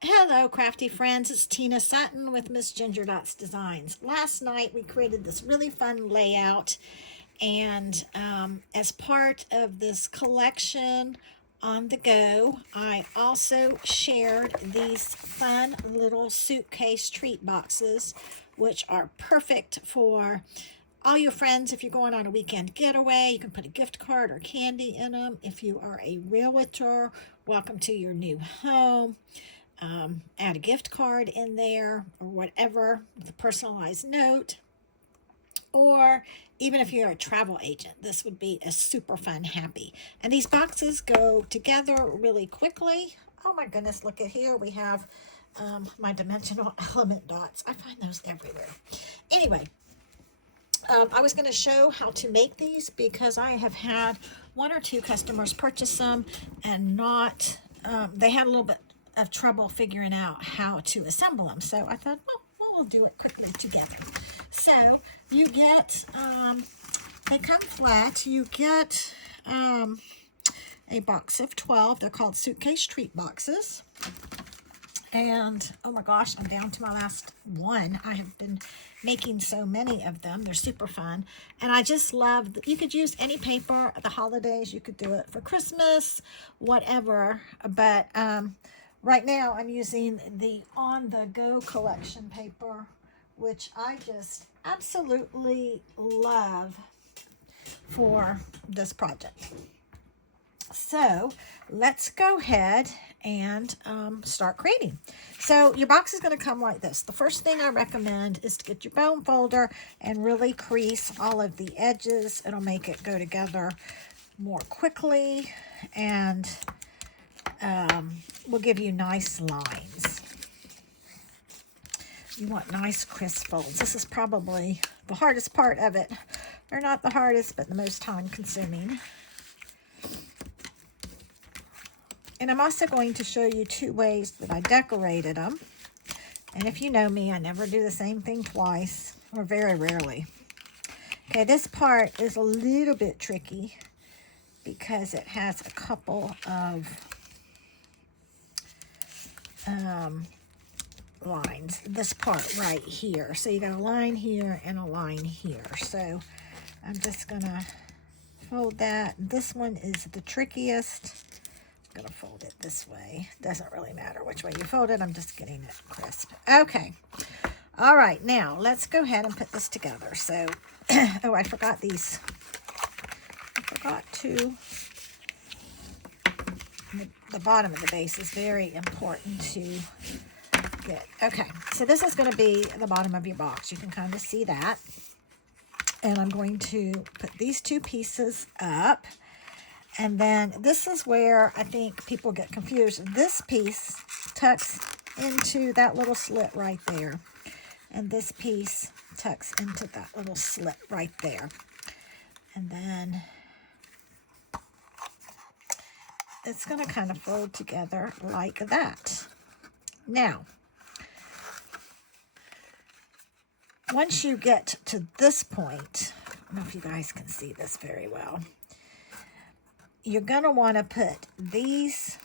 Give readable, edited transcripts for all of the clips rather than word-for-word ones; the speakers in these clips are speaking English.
Hello, crafty friends. It's Tina Sutton with Miss Ginger Dots Designs. Last night we created this really fun layout, and as part of this collection on the go, I also shared these fun little suitcase treat boxes, which are perfect for all your friends. If you're going on a weekend getaway, you can put a gift card or candy in them. If you are a realtor, welcome to your new home. Add a gift card in there or whatever with a personalized note. Or even if you're a travel agent, this would be a super fun happy. And these boxes go together really quickly. Oh my goodness, look at here. We have my dimensional element dots. I find those everywhere. Anyway, I was going to show how to make these because I have had one or two customers purchase them and not, they had a little bit of trouble figuring out how to assemble them. So I thought, well, we'll do it quickly together. So you get, they come flat. You get a box of 12. They're called suitcase treat boxes. And oh my gosh, I'm down to my last one. I have been making so many of them. They're super fun. And I just love, you could use any paper at the holidays. You could do it for Christmas, whatever. But right now I'm using the On The Go collection paper, which I just absolutely love for this project. So let's go ahead and start creating. So your box is going to come like this. The first thing I recommend is to get your bone folder and really crease all of the edges. It'll make it go together more quickly and will give you nice lines. You want nice crisp folds. This is probably the hardest part of it. Or not the hardest, but the most time consuming. And I'm also going to show you two ways that I decorated them. And if you know me, I never do the same thing twice, or very rarely. Okay, this part is a little bit tricky because it has a couple of lines. This part right here. So you got a line here and a line here. So I'm just gonna fold that. This one is the trickiest. I'm gonna fold it this way. Doesn't really matter which way you fold it. I'm just getting it crisp. Okay. All right. Now let's go ahead and put this together. So, oh, I forgot these. I forgot to. The bottom of the base is very important to get. Okay. So this is going to be the bottom of your box. You can kind of see that. And I'm going to put these two pieces up. And then this is where I think people get confused. This piece tucks into that little slit right there. And this piece tucks into that little slit right there. And then it's going to kind of fold together like that. Now, once you get to this point, I don't know if you guys can see this very well. You're going to want to put these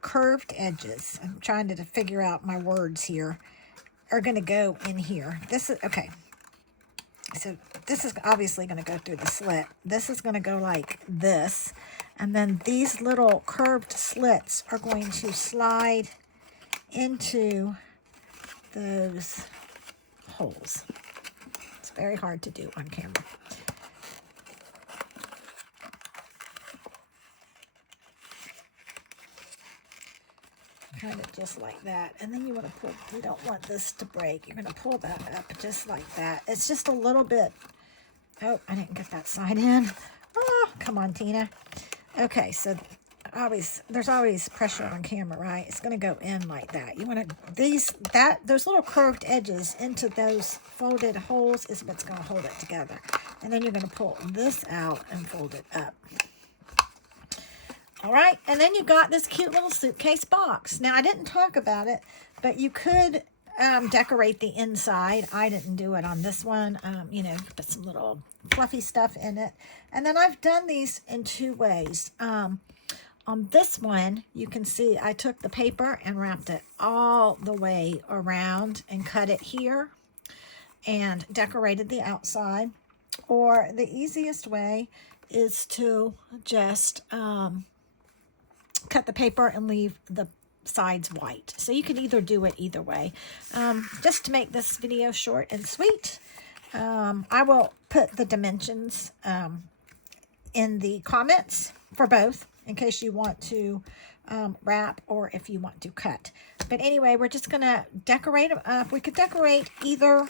curved edges. I'm trying to figure out my words here. Are going to go in here. This is, okay. So this is obviously going to go through the slit. This is going to go like this. And then these little curved slits are going to slide into those holes. It's very hard to do on camera. Kind of just like that. And then you want to pull, you don't want this to break. You're going to pull that up just like that. It's just a little bit, oh, I didn't get that side in. Oh, come on, Tina. Okay, so there's always pressure on camera, right? It's going to go in like that. You want to, those little curved edges into those folded holes is what's going to hold it together. And then you're going to pull this out and fold it up. All right, and then you got this cute little suitcase box. Now, I didn't talk about it, but you could decorate the inside. I didn't do it on this one. You know, put some little fluffy stuff in it. And then I've done these in two ways. On this one, you can see I took the paper and wrapped it all the way around and cut it here and decorated the outside. Or the easiest way is to just cut the paper and leave the sides white. So you can either do it either way. Just to make this video short and sweet, I will put the dimensions in the comments for both in case you want to wrap or if you want to cut. But anyway, we're just going to decorate them up. We could decorate either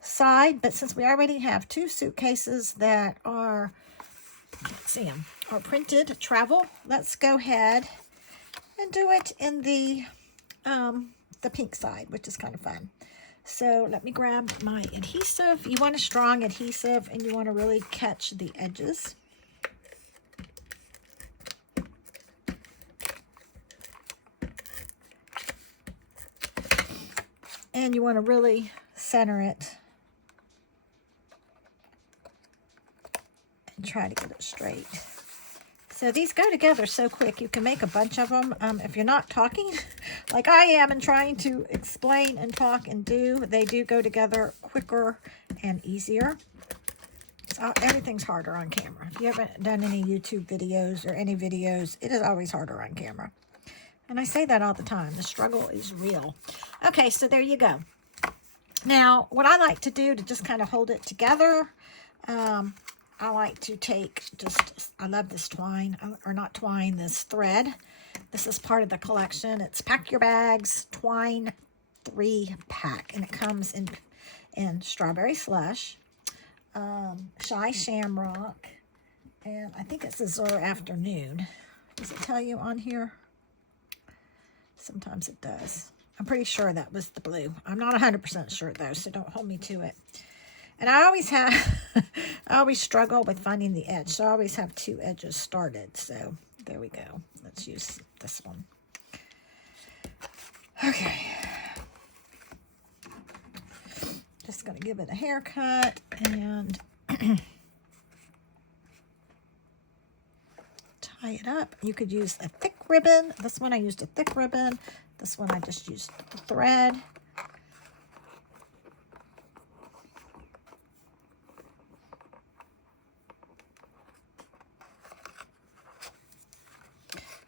side, but since we already have two suitcases that are, let's see them, are printed travel, let's go ahead and do it in the pink side, which is kind of fun. So let me grab my adhesive. You want a strong adhesive and you want to really catch the edges. And you want to really center it and try to get it straight. So these go together so quick. You can make a bunch of them. If you're not talking like I am and trying to explain and talk and do, they do go together quicker and easier. So everything's harder on camera. If you haven't done any YouTube videos or any videos, it is always harder on camera. And I say that all the time. The struggle is real. Okay, so there you go. Now, what I like to do to just kind of hold it together, I like to take just, I love this twine, or not twine, this thread. This is part of the collection. It's Pack Your Bags Twine 3-pack, and it comes in Strawberry Slush, Shy Shamrock, and I think it's Azure Afternoon. Does it tell you on here? Sometimes it does. I'm pretty sure that was the blue. I'm not 100% sure though, so don't hold me to it. And I always have, I always struggle with finding the edge, so I always have two edges started. So there we go. Let's use this one. Okay. Just going to give it a haircut and tie it up. You could use a thick ribbon. This one I used a thick ribbon. This one I just used the thread.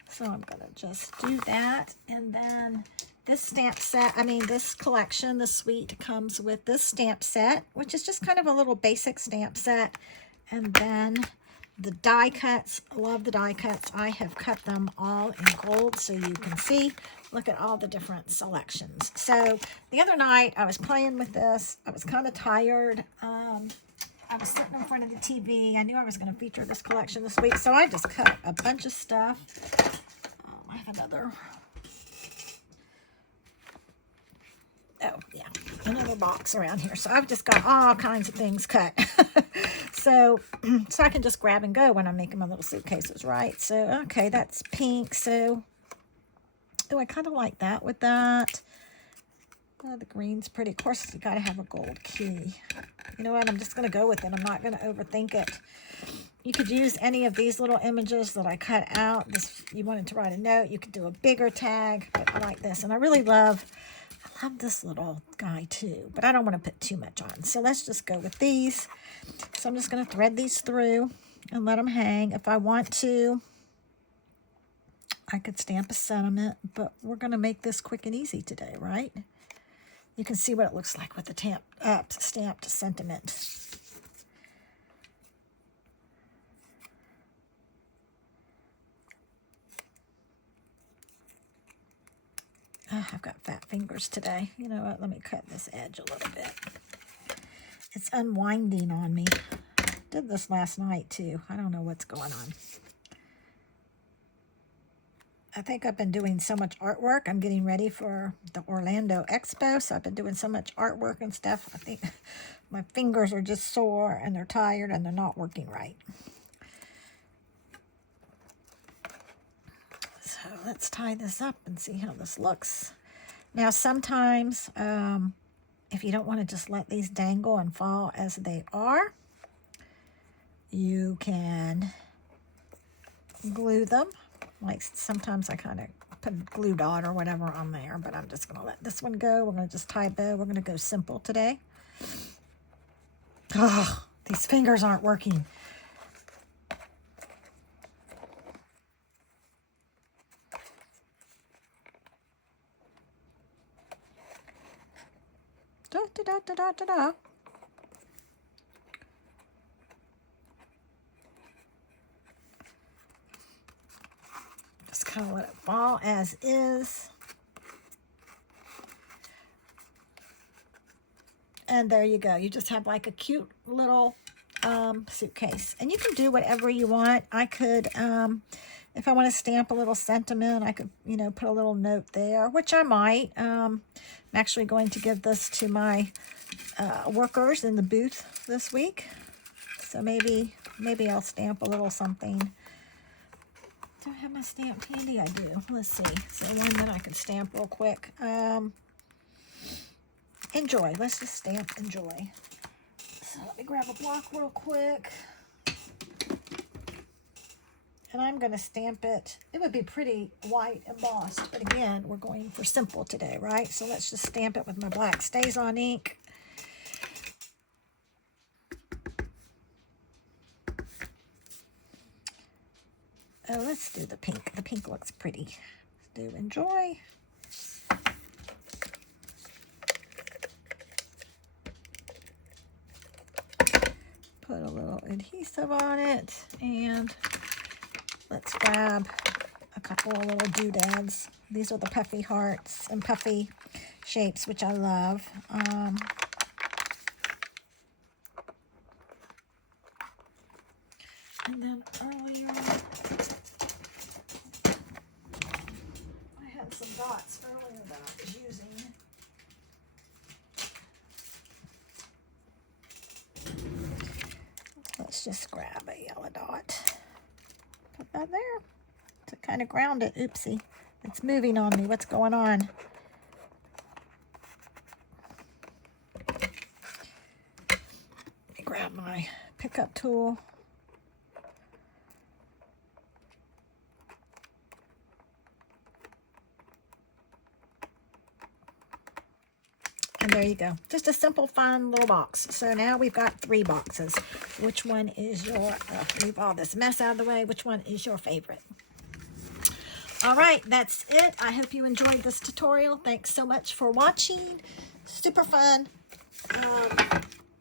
So I'm going to just do that. And then this stamp set, this collection, the suite comes with this stamp set, which is just kind of a little basic stamp set. And then the die cuts, love the die cuts. I have cut them all in gold so you can see. Look at all the different selections. So the other night I was playing with this. I was kind of tired. I was sitting in front of the TV. I knew I was going to feature this collection this week, so I just cut a bunch of stuff. I have another box around here. So I've just got all kinds of things cut. so I can just grab and go when I'm making my little suitcases, right? So, okay, that's pink. So, I kind of like that with that. The green's pretty. Of course, you got to have a gold key. You know what? I'm just going to go with it. I'm not going to overthink it. You could use any of these little images that I cut out. This, you wanted to write a note, you could do a bigger tag, but I like this. And I really love this little guy too, but I don't want to put too much on. So let's just go with these. So I'm just going to thread these through and let them hang. If I want to, I could stamp a sentiment, but we're going to make this quick and easy today, right? You can see what it looks like with the stamped sentiment. Oh, I've got fat fingers today. You know what? Let me cut this edge a little bit. It's unwinding on me. Did this last night too. I don't know what's going on. I think I've been doing so much artwork. I'm getting ready for the Orlando Expo, so I've been doing so much artwork and stuff. I think my fingers are just sore and they're tired and they're not working right. So let's tie this up and see how this looks. Now sometimes, if you don't want to just let these dangle and fall as they are, you can glue them. Like sometimes I kind of put a glue dot or whatever on there, but I'm just going to let this one go. We're going to just tie a bow. We're going to go simple today. Oh, these fingers aren't working. Da, da, da, da, da, da, da. Just kind of let it fall as is. And there you go. You just have like a cute little suitcase. And you can do whatever you want. I could, if I want to stamp a little sentiment, I could, you know, put a little note there, which I might. I'm actually going to give this to my workers in the booth this week. So maybe I'll stamp a little something. Do I have my stamp handy? I do. Let's see. So one that I can stamp real quick. Enjoy. Let's just stamp enjoy. So let me grab a block real quick. And I'm going to stamp it. It would be pretty white embossed, but again, we're going for simple today, right? So let's just stamp it with my black StazOn ink. Oh, let's do the pink. The pink looks pretty. Let's do enjoy. Put a little adhesive on it, and let's grab a couple of little doodads. These are the puffy hearts and puffy shapes, which I love. And then earlier, I had some dots earlier that I was using. Let's just grab a yellow dot. Put that there to kind of ground it. Oopsie. It's moving on me. What's going on? Let me grab my pickup tool. And there you go. Just a simple, fun little box. So now we've got 3 boxes. Which one is your, leave all this mess out of the way, which one is your favorite? All right, that's it. I hope you enjoyed this tutorial. Thanks so much for watching. Super fun.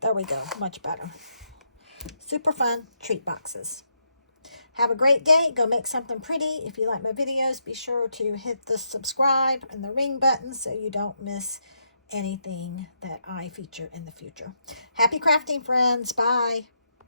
There we go. Much better. Super fun treat boxes. Have a great day. Go make something pretty. If you like my videos, be sure to hit the subscribe and the ring button so you don't miss anything that I feature in the future. Happy crafting, friends. Bye.